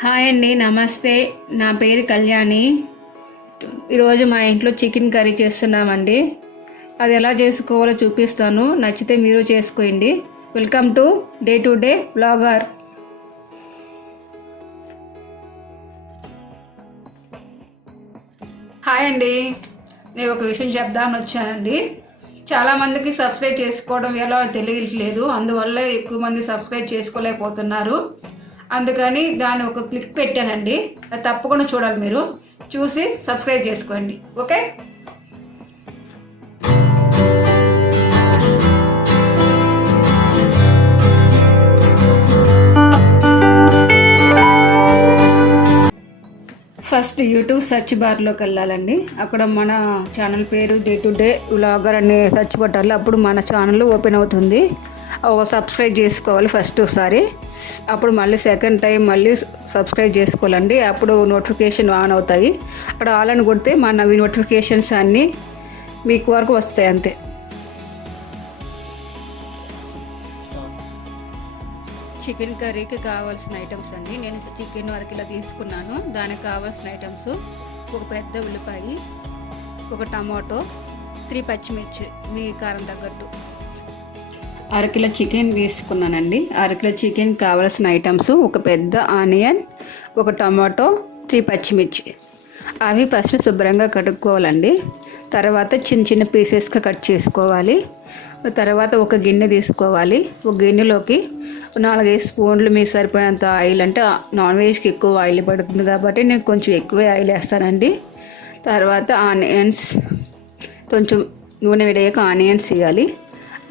Hi అండి, నమస్తే. నా పేరు కళ్యాణి. ఈరోజు మా ఇంట్లో చికెన్ కర్రీ చేస్తున్నామండి. అది ఎలా చేసుకోవాలో చూపిస్తాను. నచ్చితే మీరు చేసుకోండి. Welcome to day to day blogger. Hi అండి, నేను ఒక విషయం చెప్దామని వచ్చానండి. చాలామందికి సబ్స్క్రైబ్ చేసుకోవడం ఎలా తెలియట్లేదు, అందువల్ల ఎక్కువ మంది సబ్స్క్రైబ్ చేసుకోలేకపోతున్నారు. అందుకని దాన్ని ఒక క్లిక్ పెట్టానండి. అది తప్పకుండా చూడాలి, మీరు చూసి సబ్స్క్రైబ్ చేసుకోండి. ఓకే. ఫస్ట్ యూట్యూబ్ సెర్చ్ బార్లోకి వెళ్ళాలండి. అక్కడ మన ఛానల్ పేరు డే టు డే వ్లాగర్ అనే సెర్చ్ కొట్టాలి. అప్పుడు మన ఛానల్ ఓపెన్ అవుతుంది. సబ్స్క్రైబ్ చేసుకోవాలి ఫస్ట్ ఒకసారి, అప్పుడు మళ్ళీ సెకండ్ టైం మళ్ళీ సబ్స్క్రైబ్ చేసుకోవాలండి. అప్పుడు నోటిఫికేషన్ ఆన్ అవుతాయి. అక్కడ ఆల్ అని కొడితే మన నోటిఫికేషన్స్ అన్నీ మీకు వరకు వస్తాయి, అంతే. చికెన్ కర్రీకి కావాల్సిన ఐటమ్స్ అండి. నేను చికెన్ అరకిలో తీసుకున్నాను. దానికి కావాల్సిన ఐటమ్స్: ఒక పెద్ద ఉల్లిపాయ, ఒక టమాటో, 3 పచ్చిమిర్చి మీ కారం తగ్గట్టు. అరకిలో చికెన్ తీసుకున్నానండి. అరకిలో చికెన్ కావాల్సిన ఐటమ్స్: ఒక పెద్ద ఆనియన్, ఒక టమాటో, 3 పచ్చిమిర్చి. అవి ఫస్ట్ శుభ్రంగా కడుక్కోవాలండి. తర్వాత చిన్న చిన్న పీసెస్గా కట్ చేసుకోవాలి. తర్వాత ఒక గిన్నె తీసుకోవాలి. ఒక గిన్నెలోకి 4-5 స్పూన్లు మీకు సరిపోయేంత ఆయిల్, అంటే నాన్ వెజ్కి ఎక్కువ ఆయిల్ పడుతుంది కాబట్టి నేను కొంచెం ఎక్కువే ఆయిల్ వేస్తానండి. తర్వాత ఆనియన్స్, కొంచెం నూనె వేడయ్యాక ఆనియన్స్ వేయాలి.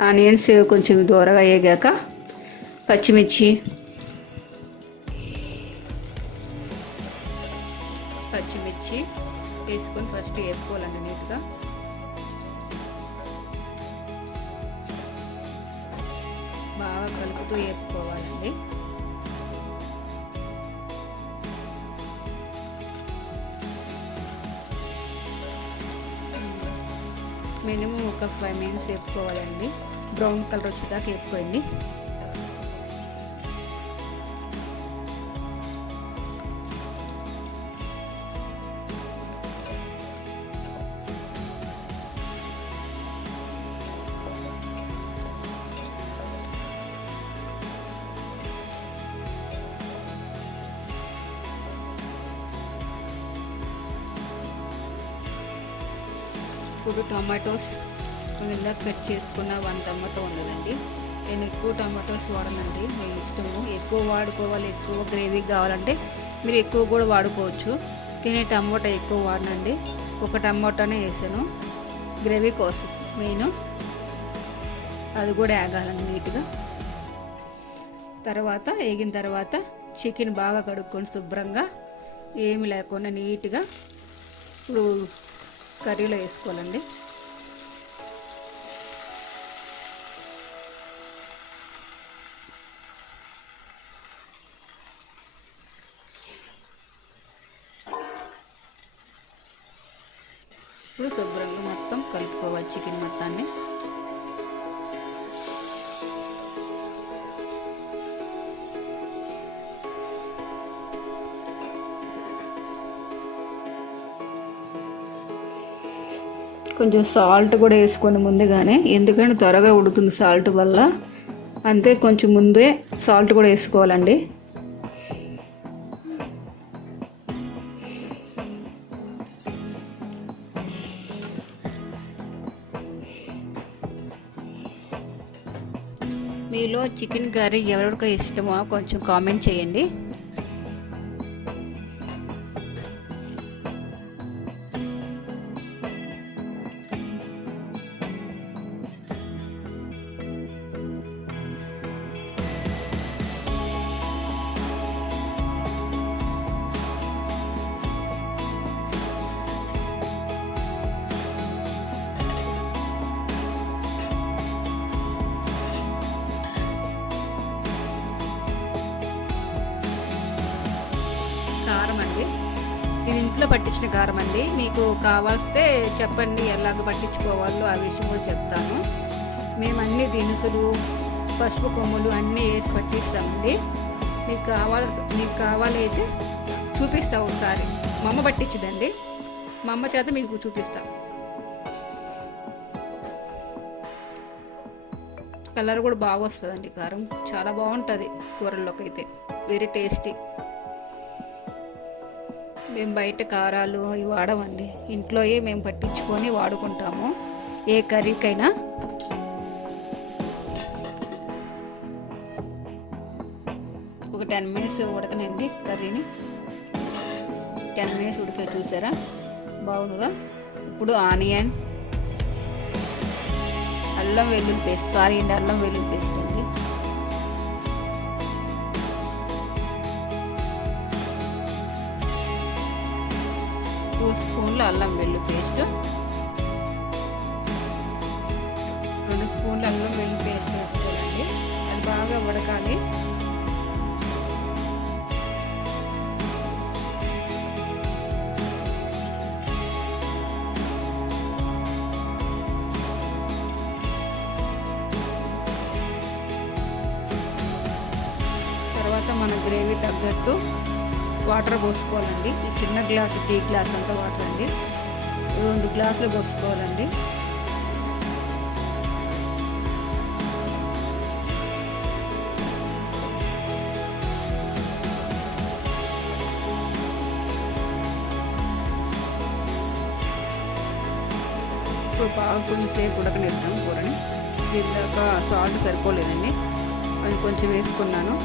ఆనియన్స్ కొంచెం దూరగా వేగాక పచ్చిమిర్చి వేసుకొని ఫస్ట్ వేపుకోవాలండి నీట్గా. బాగా కలుపుతూ వేపుకోవాలండి. మినిమం ఒక 5 మినిట్స్ వేపుకోవాలండి. బ్రౌన్ కలర్ వచ్చేదాకా వేపుకోండి. ఇప్పుడు టమాటోస్ కింద కట్ చేసుకున్న 1 టమాటో ఉన్నదండి. నేను ఎక్కువ టమాటోస్ వాడనండి, మీ ఇష్టము. ఎక్కువ వాడుకోవాలి, ఎక్కువ గ్రేవీ కావాలంటే మీరు ఎక్కువ కూడా వాడుకోవచ్చు. కానీ టమాటో ఎక్కువ వాడనండి. ఒక టమాటానే వేసాను గ్రేవీ కోసం. మెయిన్ అది కూడా వేగాలండి నీట్గా. తర్వాత వేగిన తర్వాత చికెన్ బాగా కడుక్కొని శుభ్రంగా ఏమి లేకుండా నీట్గా ఇప్పుడు కర్రీలో వేసుకోవాలండి. ఇప్పుడు శుభ్రంగా మొత్తం కలుపుకోవాలి చికెన్ మొత్తాన్ని. కొంచెం సాల్ట్ కూడా వేసుకోండి ముందుగానే, ఎందుకంటే త్వరగా ఉడుకుతుంది సాల్ట్ వల్ల. అంతే, కొంచెం ముందే సాల్ట్ కూడా వేసుకోవాలండి. మీలో చికెన్ కర్రీ ఎవరికి ఇష్టమో కొంచెం కామెంట్ చేయండి. కారం అండి, ఇది ఇంట్లో పట్టించిన కారం అండి. మీకు కావాల్స్తే చెప్పండి ఎలాగ పట్టించుకోవాలో, ఆ విషయం కూడా చెప్తాను. మేము అన్ని దినుసులు, పసుపు కొమ్ములు అన్నీ వేసి పట్టిస్తామండి. మీకు కావాలి అయితే చూపిస్తా ఒకసారి. మా అమ్మ పట్టించుదండి, మా అమ్మ చేత మీకు చూపిస్తా. కలర్ కూడా బాగా వస్తుందండి, కారం చాలా బాగుంటుంది కూరల్లోకి అయితే, వెరీ టేస్టీ. మేము బయట కారాలు ఇవి వాడమండి, ఇంట్లోయే మేము పట్టించుకొని వాడుకుంటాము ఏ కర్రీకైనా. ఒక 10 మినిట్స్ ఉడకనండి కర్రీని. 10 మినిట్స్ ఉడికే చూసారా, బాగుందిగా. ఇప్పుడు ఆనియన్, అల్లం వెల్లుల్లి పేస్ట్, అల్లం వెల్లుల్లి పేస్ట్ అండి. టూ స్పూన్లు అల్లం వెల్లుల్లి పేస్ట్, 2 స్పూన్లు అల్లం వెల్లుల్లి పేస్ట్ వేసుకోవాలండి. అది బాగా ఉడకాలి. తర్వాత మన గ్రేవీ తగ్గట్టు వాటర్ పోసుకోవాలండి. ఈ చిన్న గ్లాసు, టీ గ్లాస్ అంతా వాటర్ అండి, 2 గ్లాసులు పోసుకోవాలండి. ఇప్పుడు బాగా కొంచెం సేపు ఉడకనిద్దాం కూరని. ఇందాక సాల్ట్ సరిపోలేదండి, అది కొంచెం వేసుకున్నాను.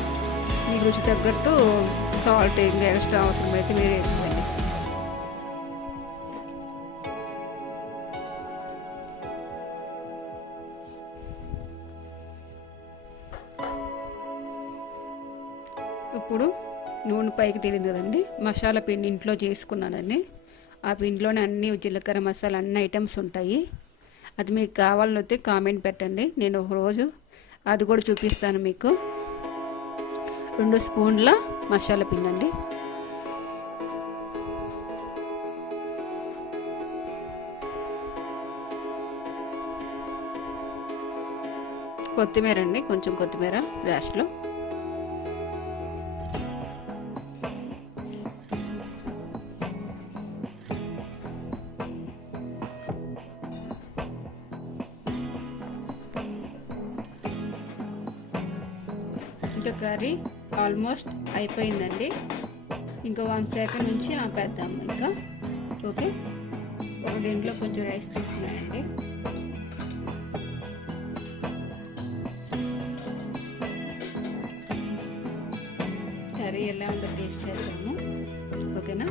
మీకు రుచి తగ్గట్టు సాల్ట్ ఇంకా ఎక్స్ట్రా అవసరమైతే మీరు వేసుకోండి. ఇప్పుడు నూనె పైకి తేలింది కదండి, మసాలా పిండి ఇంట్లో చేసుకున్నానండి. ఆ పిండిలోనే అన్ని జీలకర్ర మసాలా అన్ని ఐటమ్స్ ఉంటాయి. అది మీకు కావాలనైతే కామెంట్ పెట్టండి, నేను ఒక రోజు అది కూడా చూపిస్తాను మీకు. 2 స్పూన్ల మసాలా పిండి అండి. కొత్తిమీర అండి, కొంచెం కొత్తిమీర లాస్ట్లో. ఇంకా కర్రీ ఆల్మోస్ట్ అయిపోయిందండి. ఇంకా 1 సెకండ్ నుంచి ఆపేద్దాము ఇంకా. ఓకే, ఒక గిన్నెలో కొంచెం రైస్ తీసుకున్నానండి. కర్రీ ఎలా ఉందో టేస్ట్ చేద్దాము, ఓకేనా.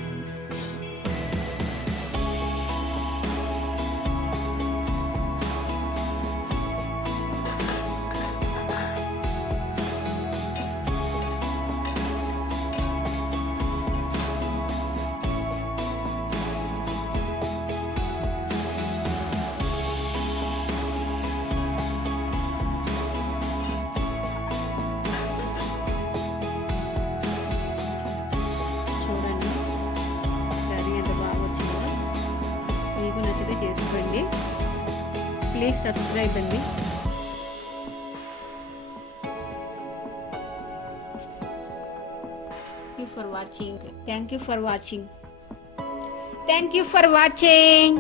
చూడండి కర్రీ ఎంత బాగా వచ్చిందో. మీకు నచ్చితే చేసుకోండి, ప్లీజ్ సబ్స్క్రైబ్ అండి. Thank you for watching.